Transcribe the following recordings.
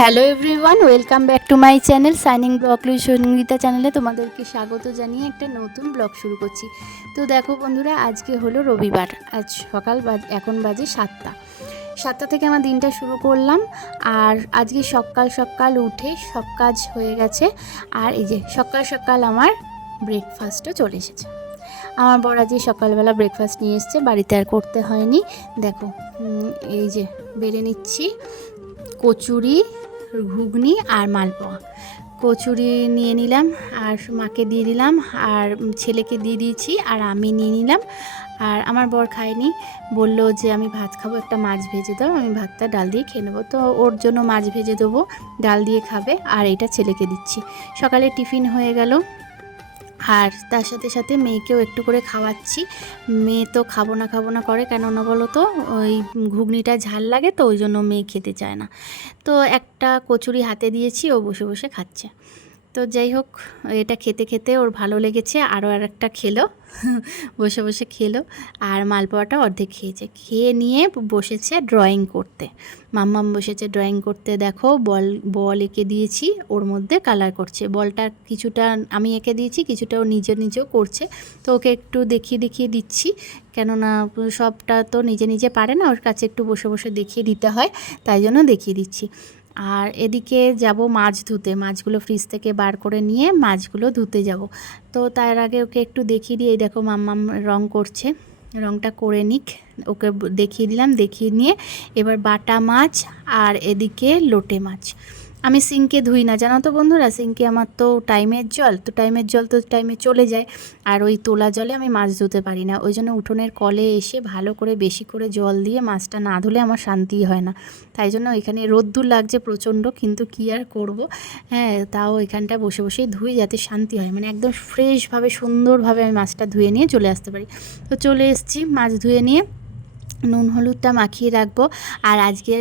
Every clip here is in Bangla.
Hello everyone, welcome back to my channel signing blog Sangeeta চ্যানেলে তোমাদেরকে স্বাগত জানিয়ে একটা নতুন ব্লগ শুরু করছি। তো দেখো বন্ধুরা, আজকে হলো রবিবার। আজ এখন বাজে 7টা থেকে আমার দিনটা শুরু করলাম। আর আজকে সকাল সকাল উঠে সব কাজ হয়ে গেছে। আর এই যে সকাল সকাল আমার ব্রেকফাস্টও চলে এসেছে। আমার বর আজকে সকালবেলা ব্রেকফাস্ট নিয়ে এসছে, বাড়িতে আর করতে হয়নি। দেখো এই যে বেড়ে নিচ্ছি কচুরি, ঘুগনি আর মালপোয়া। কচুরি নিয়ে নিলাম আর মাকে দিয়ে দিলাম, আর ছেলেকে দিয়ে দিয়েছি, আর আমি নিয়ে নিলাম। আর আমার বর খায়নি, বললো যে আমি ভাত খাবো, একটা মাছ ভেজে দাও, আমি ভাতটা ডাল দিয়ে খেয়ে নেবো। তো ওর জন্য মাছ ভেজে দেবো, ডাল দিয়ে খাবে। আর এটা ছেলেকে দিচ্ছি। সকালে টিফিন হয়ে গেল, আর তার সাথে সাথে মেয়েকেও একটু করে খাওয়াচ্ছি। মেয়ে তো খাবো না করে, কেননা বলো তো, ওই ঘুগনিটা ঝাল লাগে, তো ওই জন্য মেয়ে খেতে চায় না। তো একটা কচুরি হাতে দিয়েছি, ও বসে বসে খাচ্ছে। তো যাই হোক, এটা খেতে খেতে ওর ভালো লেগেছে, আরও আর একটা খেলো, বসে বসে খেলো। আর মালপোয়াটা অর্ধেক খেয়েছে, খেয়ে নিয়ে বসেছে ড্রয়িং করতে। মাম্মাম বসেছে ড্রয়িং করতে। দেখো বল এঁকে দিয়েছি, ওর মধ্যে কালার করছে। বলটা কিছুটা আমি এঁকে দিয়েছি, কিছুটা ও নিজেও করছে। তো ওকে একটু দেখিয়ে দিচ্ছি, কেননা সবটা তো নিজে পারে না, ওর কাছে একটু বসে বসে দেখিয়ে দিতে হয়, তাই জন্য দেখিয়ে দিচ্ছি। আর এদিকে যাব মাছ ধুতে, মাছগুলো ফ্রিজ থেকে বার করে নিয়ে মাছগুলো ধুতে যাব। তো তার আগে ওকে একটু দেখিয়ে দিয়ে, এই দেখো মাম্মাম রং করছে, রংটা করে নিক, ওকে দেখিয়ে দিলাম। দেখিয়ে নিয়ে এবার বাটা মাছ আর এদিকে লোটে মাছ। আমি সিঙ্কে ধুই না, জানো তো বন্ধুরা, সিঙ্কে আমার তো টাইমের জল তো টাইমে চলে যায়। আর ওই তোলা জলে আমি মাছ ধুতে পারি না, ওই জন্য উঠোনের কলে এসে ভালো করে বেশি করে জল দিয়ে মাছটা না ধুলে আমার শান্তিই হয় না। তাই জন্য এখানে রোদ্দুর লাগছে প্রচণ্ড, কিন্তু কী আর করবো, হ্যাঁ, তাও এখানটা বসে বসেই ধুই, যাতে শান্তি হয়, মানে একদম ফ্রেশভাবে সুন্দরভাবে আমি মাছটা ধুয়ে নিয়ে চলে আসতে পারি। তো চলে এসেছি, মাছ ধুয়ে নিয়ে নুন হলুদটা মাখিয়ে রাখবো। আর আজকে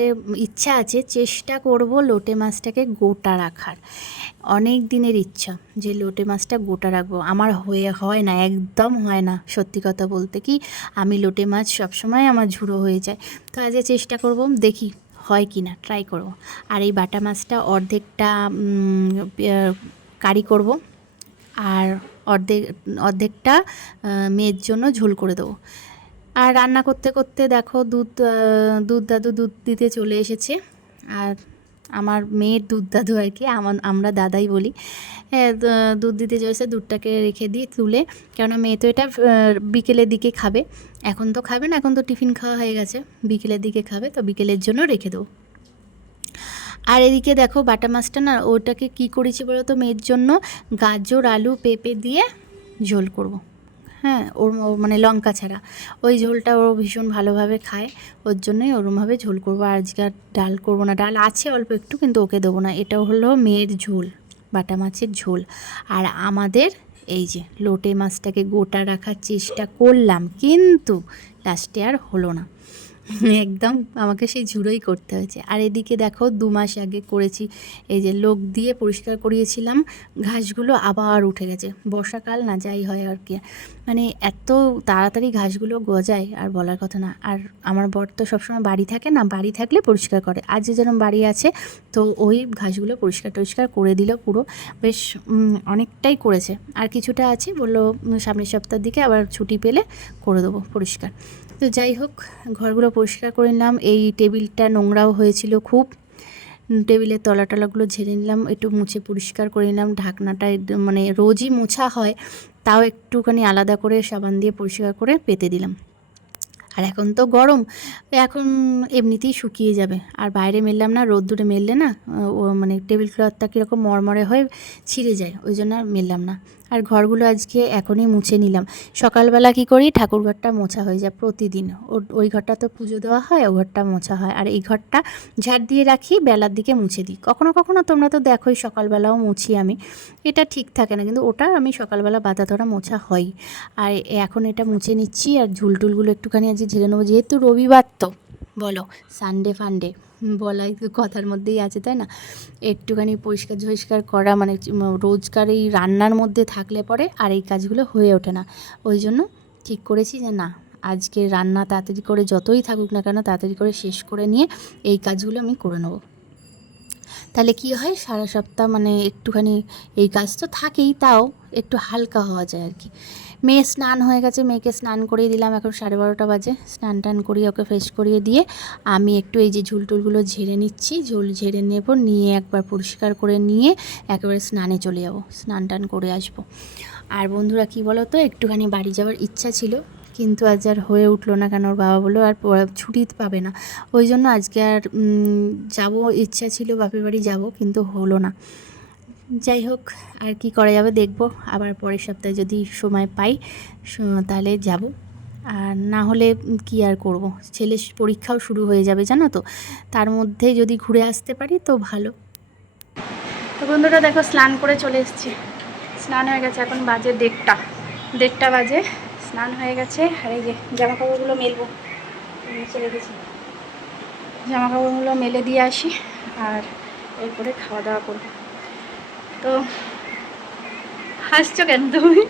ইচ্ছা আছে, চেষ্টা করব লোটে মাছটাকে গোটা রাখার। অনেক দিনের ইচ্ছা যে লোটে মাছটা গোটা রাখবো। আমার হয় না, একদম হয় না, সত্যি কথা বলতে কি, আমি লোটে মাছ সবসময় আমার ঝুড়ো হয়ে যায়। তো আজকে চেষ্টা করব, দেখি হয় কি না, ট্রাই করব। আর এই বাটা মাছটা অর্ধেকটা কারি করব, আর অর্ধেকটা মেয়ের জন্য ঝোল করে দেবো। আর রান্না করতে করতে দেখো দাদু দুধ দিতে চলে এসেছে। আর আমার মেয়ের দাদু আর কি, আমরা দাদাই বলি। হ্যাঁ, দুধ দিতে চলেছে, দুধটাকে রেখে দিই তুলে, কেননা মেয়ে তো এটা বিকেলের দিকে খাবে। এখন তো খাবে না, এখন তো টিফিন খাওয়া হয়ে গেছে, বিকেলের দিকে খাবে, তো বিকেলের জন্য রেখে দেবো। আর এদিকে দেখো বাটা মাছটা না, ওটাকে কি করেছি বলো তো, মেয়ের জন্য গাজর আলু পেঁপে দিয়ে ঝোল করব। হ্যাঁ, ওর মানে লঙ্কা ছাড়া, ওই ঝোলটা ও ভীষণ ভালোভাবে খায়, ওর জন্যই ওরমভাবে ঝোল করবো। আর আজকে আর ডাল করবো না, ডাল আছে অল্প একটু, কিন্তু ওকে দেবো না। এটা হলো মেয়ের ঝোল, বাটা মাছের ঝোল। আর আমাদের এই যে লোটে মাছটাকে গোটা রাখার চেষ্টা করলাম, কিন্তু লাস্টে আর হলো না, একদম আমাকে সেই ঝুড়োই করতে হয়েছে। আর এদিকে দেখো 2 মাস আগে করেছি, এই যে লোক দিয়ে পরিষ্কার করিয়েছিলাম, ঘাসগুলো আবার উঠে গেছে। বর্ষাকাল না, যাই হয় আর কি, মানে এত তাড়াতাড়ি ঘাসগুলো গজায় আর বলার কথা না। আর আমার বর তো সবসময় বাড়ি থাকে না, বাড়ি থাকলে পরিষ্কার করে, আজ যেরকম বাড়ি আছে, তো ওই ঘাসগুলো পরিষ্কার করে দিল পুরো, বেশ অনেকটাই করেছে। আর কিছুটা আছে, বললো সামনের সপ্তাহের দিকে আবার ছুটি পেলে করে দেবো পরিষ্কার। তো যাই হোক, ঘরগুলো পরিষ্কার করে নিলাম। এই টেবিলটা নোংরাও হয়েছিল খুব, টেবিলের তলাগুলো ঝেড়ে নিলাম, একটু মুছে পরিষ্কার করে নিলাম। ঢাকনাটা মানে রোজই মোছা হয়, তাও একটুখানি আলাদা করে সাবান দিয়ে পরিষ্কার করে পেতে দিলাম। আর এখন তো গরম, এখন এমনিতেই শুকিয়ে যাবে। আর বাইরে মেললাম না, রোদ্দুরে মেললে না ও মানে টেবিল ক্লথটা কীরকম মরমরে হয়ে ছিঁড়ে যায়, ওই জন্য আর মেললাম না। আর ঘরগুলো আজকে এখনই মুছে নিলাম। সকালবেলা কী করি, ঠাকুরঘরটা মোছা হয়ে যায় প্রতিদিন, ওই ঘরটা তো পুজো দেওয়া হয়, ও ঘরটা মোছা হয়। আর এই ঘরটা ঝাড় দিয়ে রাখি, বেলার দিকে মুছে দিই। কখনো কখনো তোমরা তো দেখোই সকালবেলাও মুছি আমি, এটা ঠিক থাকে না, কিন্তু ওটা আমি সকালবেলা বাধা ধরা মোছা হয়। আর এখন এটা মুছে নিচ্ছি, আর ঝুলটুলগুলো একটুখানি আজকে ঝেড়ে নেবো, যেহেতু রবিবার তো বলো, সানডে ফান্ডে বলাই তো কথার মধ্যেই আছে, তাই না? একটুখানি পরিষ্কার করা মানে রোজকার এই রান্নার মধ্যে থাকলে পরে আর এই কাজগুলো হয়ে ওঠে না। ওই জন্য ঠিক করেছি যে না, আজকে রান্না তাড়াতাড়ি করে, যতই থাকুক না কেন, তাড়াতাড়ি করে শেষ করে নিয়ে এই কাজগুলো আমি করে নেবো। তাহলে কি হয়, সারা সপ্তাহ মানে একটুখানি এই কাজ তো থাকেই, তাও একটু হালকা হওয়া যায় আর কি। মেয়ে স্নান হয়ে গেছে, মেয়েকে স্নান করিয়ে দিলাম, এখন 12:30 বাজে। স্নান টান করিয়ে ওকে ফ্রেশ করিয়ে দিয়ে আমি একটু এই যে ঝুলটুলগুলো ঝেড়ে নিচ্ছি, ঝুল ঝেড়ে নেব, নিয়ে একবার পরিষ্কার করে নিয়ে একেবারে স্নানে চলে যাব, স্নান টান করে আসবো। আর বন্ধুরা কি বলো তো, একটুখানি বাড়ি যাওয়ার ইচ্ছা ছিল, কিন্তু আজ আর হয়ে উঠলো না, কেন ওর বাবা বললো আর ছুটি পাবে না, ওই জন্য আজকে আর যাব, ইচ্ছা ছিল বাপের বাড়ি যাব, কিন্তু হলো না। যাই হোক, আর কি করা যাবে, দেখব আবার পরের সপ্তাহে যদি সময় পাই তাহলে যাব, আর না হলে কি আর করব, ছেলের পরীক্ষাও শুরু হয়ে যাবে জানো তো, তার মধ্যে যদি ঘুরে আসতে পারি তো ভালো। তো বন্ধুরা দেখো, স্নান করে চলে এসেছি, স্নান হয়ে গেছে, এখন বাজে 1:30 বাজে, স্নান হয়ে গেছে। আর এই যে জামা কাপড়গুলো মেলবো, নিচে রেখেছি, জামা কাপড়গুলো মেলে দিয়ে আসি, আর এরপরে খাওয়া দাওয়া করবো। তো হাসছো কেন তুমি?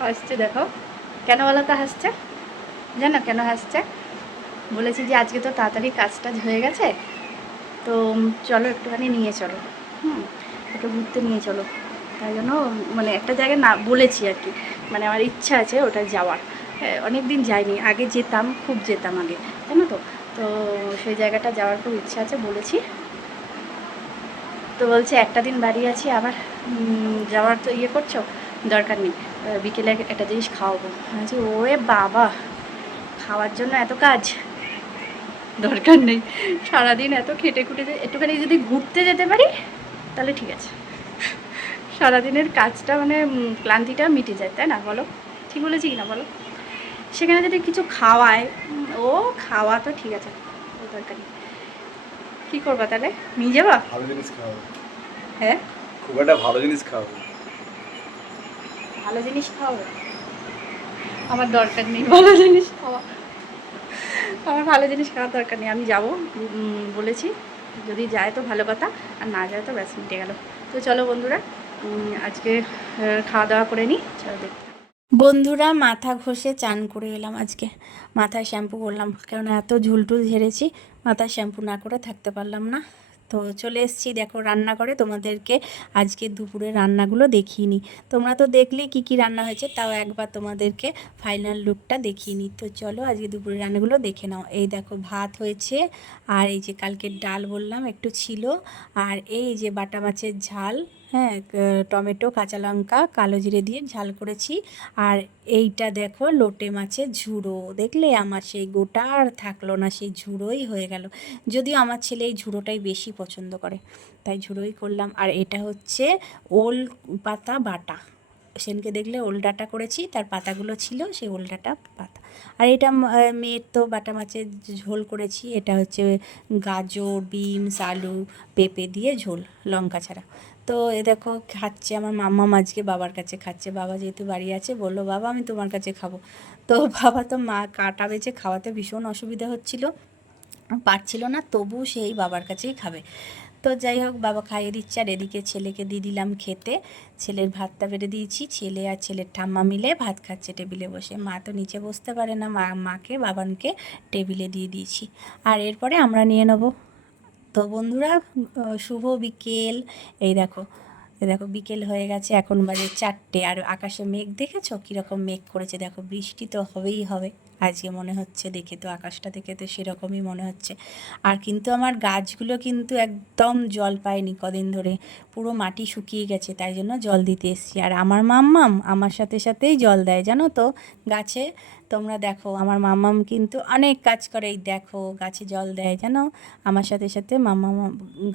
হাসছে দেখো, কেন বলো তো হাসছে, জানো কেন হাসছে? বলেছি যে আজকে তো তাড়াতাড়ি কাজ টাজ হয়ে গেছে, তো চলো একটুখানি নিয়ে চলো, একটু ঘুরতে নিয়ে চলো, তাই জন্য মানে একটা জায়গায় না বলেছি আর কি, মানে আমার ইচ্ছা আছে ওটা যাওয়ার। অনেক দিন যাইনি, আগে যেতাম, খুব যেতাম আগে, জানো তো, তো সেই জায়গাটা যাওয়ার খুব ইচ্ছা আছে বলেছি। তো বলছে একটা দিন বাড়ি আছি, আবার যাওয়ার তো ইয়ে করছো, দরকার নেই, বিকেলে একটা জিনিস খাওয়াবো। বলছি ওরে বাবা, খাওয়ার জন্য এত কাজ, দরকার নেই, সারাদিন এত খেটে খুটে একটুখানি যদি ঘুরতে যেতে পারি তাহলে ঠিক আছে, সারাদিনের কাজটা মানে ক্লান্তিটা মিটে যায়, তাই না বলো? ঠিক বলেছি কি না বলো? সেখানে যদি কিছু খাওয়ায়, ও খাওয়া তো ঠিক আছে, ও দরকার নেই। কী করবা তাহলে, নিয়ে যাবা? ভালো জিনিস খাওয়াবো। হ্যাঁ, খুব একটা ভালো জিনিস খাওয়াবো। ভালো জিনিস খাওয়াবে? আমার দরকার নেই ভালো জিনিস খাওয়া, আমার ভালো জিনিস খাওয়ার দরকার নেই, আমি যাব বলেছি, যদি যায় তো ভালো কথা, আর না যায় তো ব্যাস মিটে গেল। তো চলো বন্ধুরা, আজকে খাওয়া দাওয়া করে নিই, চলো দেখতে। বন্ধুরা মাথা ঘষে চান করে এলাম, আজকে মাথায় শ্যাম্পু করলাম, কেননা এত ঝুলটুল ঝেড়েছি, মাথায় শ্যাম্পু না করে থাকতে পারলাম না। তো চলে এসেছি দেখো রান্নাঘরে, তোমাদেরকে আজকে দুপুরে রান্নাগুলো দেখিয়ে নিই। তোমরা তো দেখলেই কী কী রান্না হয়েছে, তাও একবার তোমাদেরকে ফাইনাল লুকটা দেখিয়ে নিই। তো চলো আজকে দুপুরে রান্নাগুলো দেখে নাও। এই দেখো ভাত হয়েছে, আর এই যে কালকের ডাল বললাম একটু ছিল, আর এই যে বাটা মাছের ঝাল, হ্যাঁ, টমেটো কাঁচা লঙ্কা কালো জিরে দিয়ে ঝাল করেছি। আর এইটা দেখো লোটে মাছের ঝুড়ো, দেখলে আমার সেই গোটা আর থাকলো না, সেই ঝুড়োই হয়ে গেল, যদিও আমার ছেলে এই ঝুড়োটাই বেশি পছন্দ করে, তাই ঝুড়োই করলাম। আর এটা হচ্ছে ওল পাতা বাটা, সেনকে দেখলে ওল ডাঁটা করেছি, তার পাতাগুলো ছিল সেই ওল ডাঁটা পাতা। আর এটা মেয়ের তো বাটা মাছের ঝোল করেছি, এটা হচ্ছে গাজর বিনস আলু পেঁপে দিয়ে ঝোল, লঙ্কা ছাড়া। তো এ দেখো খাচ্ছে আমার মাম্মাম, আজকে বাবার কাছে খাচ্ছে, বাবা যেহেতু বাড়ি আছে বললো বাবা আমি তোমার কাছে খাবো। তো বাবা তো মা কাটা বেছে খাওয়াতে ভীষণ অসুবিধা হচ্ছিল, পারছিল না, তবু সেই বাবার কাছেই খাবে। তো যাই হোক বাবা খাইয়ে দিচ্ছে, আর এদিকে ছেলেকে দিয়ে দিলাম খেতে, ছেলের ভাতটা বেড়ে দিয়েছি, ছেলে আর ছেলের ঠাম্মা মিলে ভাত খাচ্ছে টেবিলে বসে, মা তো নিচে বসতে পারে না, মাকে বাবানকে টেবিলে দিয়ে দিয়েছি, আর এরপরে আমরা নিয়ে নেবো। তো বন্ধুরা শুভ বিকেল, এই দেখো বিকেল হয়ে গেছে, এখন বাজে 4টে, আর আকাশে মেঘ দেখেছো কীরকম মেঘ করেছে, দেখো বৃষ্টি তো হবেই হবে আজকে মনে হচ্ছে, দেখে তো আকাশটা দেখে তো সেরকমই মনে হচ্ছে। আর কিন্তু আমার গাছগুলো কিন্তু একদম জল পায়নি কদিন ধরে, পুরো মাটি শুকিয়ে গেছে, তাই জন্য জল দিতে এসেছি। আর আমার মাম্মাম আমার সাথে সাথেই জল দেয় জানো তো গাছে, তোমরা দেখো আমার মাম্মাম কিন্তু অনেক কাজ করে, এই দেখো গাছে জল দেয় জানো, আমার সাথে সাথে মাম্মা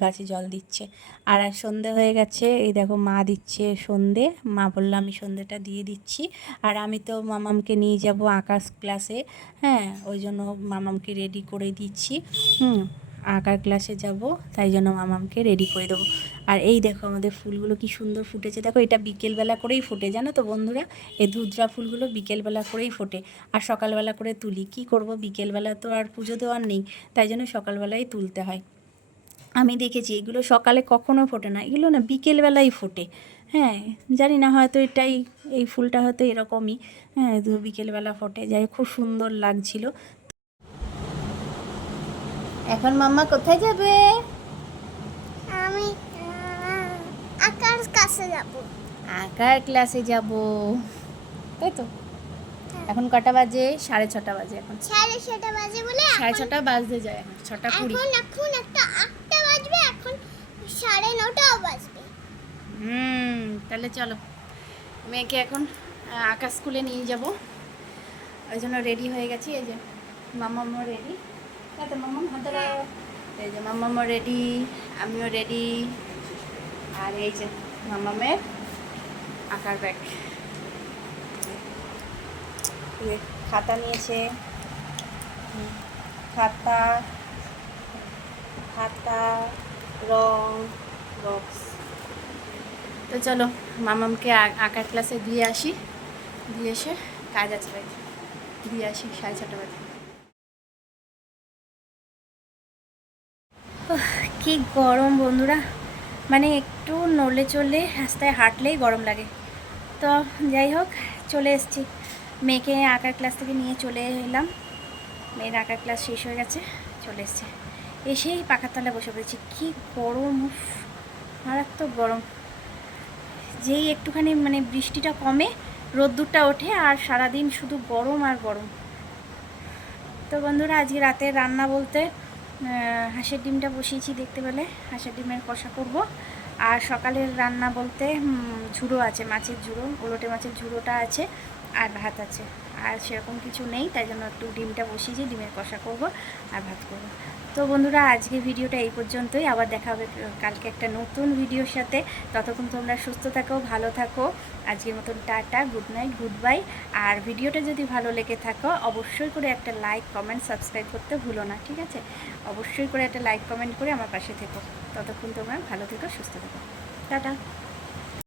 গাছে জল দিচ্ছে। আর সন্ধে হয়ে গেছে, এই দেখো মা দিচ্ছে সন্ধে, মা বললো আমি সন্ধেটা দিয়ে দিচ্ছি। আর আমি তো মামামকে নিয়ে যাব আঁকার ক্লাসে, হ্যাঁ ওই জন্য মামামকে রেডি করে দিচ্ছি, আঁকার ক্লাসে যাব, তাই জন্য মামামকে রেডি করে দেবো। আর এই দেখো আমাদের ফুলগুলো কি সুন্দর ফুটেছে, দেখো এটা বিকেলবেলা করেই ফোটে জানো তো বন্ধুরা, এই ধুতরা ফুলগুলো বিকেলবেলা করেই ফোটে, আর সকালবেলা করে তুলি, কি করব বিকেলবেলা তো আর পুজো দেওয়ার নেই, তাই জন্য সকালবেলাই তুলতে হয়। আমি দেখেছি এগুলো সকালে কখনো ফোটে না, এগুলো না বিকেলবেলাই ফোটে, হ্যাঁ জানি না হয়তো এটাই, এই ফুলটা হয়তো এরকমই, হ্যাঁ বিকেলবেলা ফোটে, যাই খুব সুন্দর লাগছিল। এখন মাম্মা কোথায় যাবে? ক্লাসে যাব। আঁকার ক্লাসে যাব, তাই তো? এখন কটা বাজে? 6:30 বাজে এখন। 6:30 বাজে বলে 6:30 বাজতে যায় এখন, 6:20। এখন একটা 8টা বাজবে, এখন 9:30 বাজবে। তাহলে চলো, মেয়েকে এখন আঁকা স্কুলে নিয়ে যাব, ওই জন্য রেডি হয়ে গেছি। এই যে মাম্মামও রেডি, তাই তো মাম্মাম? হাতে এই যে মাম্মামও রেডি, আমিও রেডি। আর এই যে মাম্মামের আঁকার ব্যাগ, খাতা নিয়েছে, খাতা খাতা রং বক্স। তো চলো মামামকে আঁকার ক্লাসে দিয়ে আসি, দিয়ে এসে কাজ আছে ভাই, দিয়ে আসি 6:30 বাজে। কি গরম বন্ধুরা, মানে একটু নড়লে চললে রাস্তায় হাঁটলেই গরম লাগে। তো যাই হোক, চলে এসেছি, মেয়েকে আঁকার ক্লাস থেকে নিয়ে চলে এলাম। মেয়ের আঁকার ক্লাস শেষ হয়ে গেছে, চলে এসছে। এসেই পাখার তলায় বসে পড়েছি। কি গরম, উফ, মারাত্মক গরম। যেই একটুখানি মানে বৃষ্টিটা কমে, রোদ্দুরটা ওঠে, আর সারাদিন শুধু গরম আর গরম। তো বন্ধুরা, আজকে রাতে রান্না বলতে হাঁসের ডিমটা বসিয়েছি, দেখতে পেলে হাঁসের ডিমের কষা করব। আর সকালের রান্না বলতে ঝুড়ো আছে, মাছের ঝুড়ো, ওলটে মাছের ঝুড়োটা আছে, আর ভাত আছে। আর সেরকম কিছু নেই, তাই জন্য একটু ডিমটা বসিয়েছি, ডিমের কষা করব আর ভাত করব। তো বন্ধুরা, আজকে ভিডিওটা এই পর্যন্তই। আবার দেখা হবে কালকে একটা নতুন ভিডিওর সাথে। ততক্ষণ তোমরা সুস্থ থাকো, ভালো থাকো। আজকের মতন tata, good night, goodbye. আর ভিডিওটা যদি ভালো লেগে থাকো, অবশ্যই করে একটা লাইক, কমেন্ট, সাবস্ক্রাইব করতে ভুলো না, ঠিক আছে? অবশ্যই করে একটা লাইক, কমেন্ট করে আমার পাশে থেকো। ততক্ষণ তোমরা ভালো থেকো, সুস্থ থেকো। টাটা।